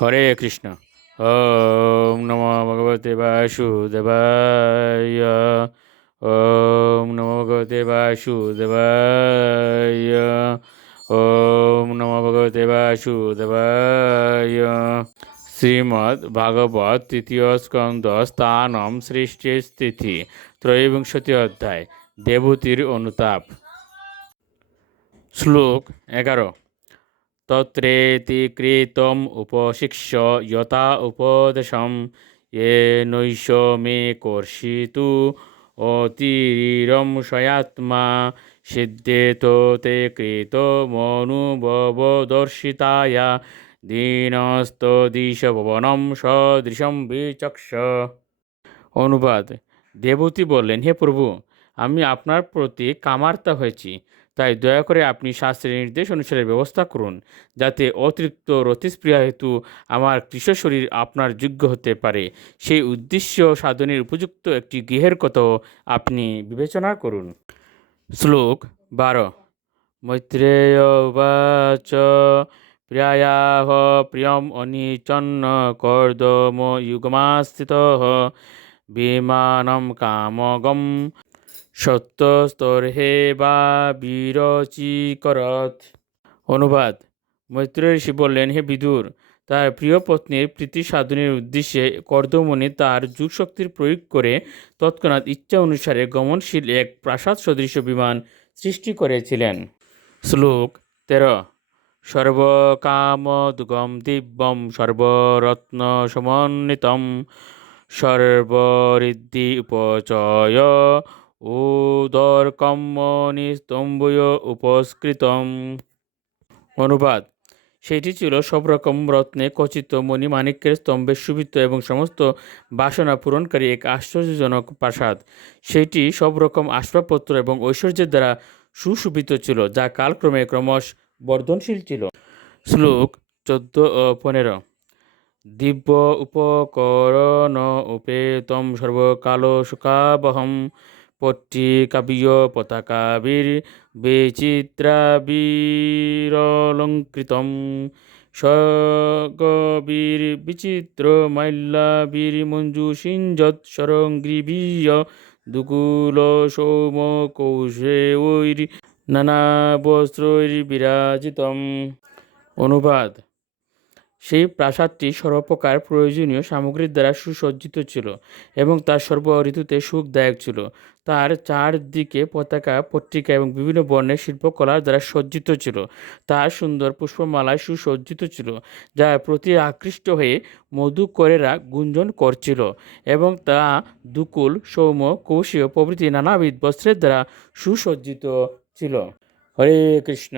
হরে কৃষ্ণ। ওম নমো ভগবতে বাসুদেবায়। ওম নমো ভগবতে বাসুদেবায়। ওম নমো ভগবতে বাসুদেবায়। শ্রীমদ্ ভাগবত তৃতীয় স্কন্দ স্থানম সৃষ্টি স্থিতি ত্রয়োবিংশতি অধ্যায় দেবতীর অনুতাপ। শ্লোক 11। তত্রেতি কৃতম উপশিক্ষ্য যথা উপদেশম ये নৈষ মে কর্ষিতু অতিরিরম স্বয়াত্মা সিদ্ধেত তে কৃত মনুভবদর্শিতায়া দীনস্তদিশ ভবনম সদৃশম বিচক্ষ। অনুবাদ: দেবতী বললেন, হে প্রভু, আমি আপনার প্রতি কামার্তা হয়েছি, তাই দয়া করে আপনি শাস্ত্রের নির্দেশ অনুসারে ব্যবস্থা করুন, যাতে অতিরিক্ত রতিস্প্রিয়া হেতু আমার কৃশ শরীর আপনার যোগ্য হতে পারে। সেই উদ্দেশ্য সাধনের উপযুক্ত একটি গৃহের কথাও আপনি বিবেচনা করুন। শ্লোক 12। মৈত্রেয় উবাচ প্রিয়ায়াহ প্রিয়ম অনিচন্ন কর্দম যুগমাস্থিতঃ বিমানম কামগম সত্যস্তর্হে বা বিরচিকরত। অনুবাদ: মৈত্রেয় ঋষি বললেন, হে বিদুর, তার প্রিয় পত্নীর প্রীতি সাধনের উদ্দেশ্যে কর্দমণি তার যুগশক্তির প্রয়োগ করে তৎক্ষণাৎ ইচ্ছা অনুসারে গমনশীল এক প্রাসাদ সদৃশ বিমান সৃষ্টি করেছিলেন। শ্লোক 13। সর্বকামদুগম দিব্যম সর্বরত্ন সমন্বিতম সর্বঋদ্ধি উপচয় উদরকম্মনিস্তম্ভয় উপস্কৃতম। অনুবাদ: সেটি ছিল সব রকম রত্নে খচিত মণিমাণিক্যের স্তম্ভে শোভিত এবং সমস্ত বাসনা পূরণকারী এক আশ্চর্যজনক প্রাসাদ। সেটি সব রকম আসবাবপত্র এবং ঐশ্বর্যের দ্বারা সুশোভিত ছিল, যা কালক্রমে ক্রমশ বর্ধনশীল ছিল। শ্লোক 14 ও 15। দিব্য উপকরণ উপেতম সর্বকাল সুখাবহম পট্টিকাবিয় পতাকাবির বিচিত্রাবিরলঙ্কৃতম স্বগবীর বিচিত্র মাল্যাবির মঞ্জুষিঞ্জৎ সরঙ্গ্রিভীয় দুকুল সৌম কৌশেয়ৈর নানাবস্ত্রৈর্বিরাজিতম। অনুবাদ: সেই প্রাসাদটি সর্বপ্রকার প্রয়োজনীয় সামগ্রীর দ্বারা সুসজ্জিত ছিল এবং তার সর্ব ঋতুতে সুখদায়ক ছিল। তার চারদিকে পতাকা, পট্টিকা এবং বিভিন্ন বর্ণের শিল্পকলার দ্বারা সজ্জিত ছিল। তার সুন্দর পুষ্পমালায় সুসজ্জিত ছিল, যার প্রতি আকৃষ্ট হয়ে মধুকরেরা গুঞ্জন করছিল, এবং তা দুকুল, সৌম, কৌশীয় প্রভৃতি নানাবিধ বস্ত্রের দ্বারা সুসজ্জিত ছিল। হরে কৃষ্ণ।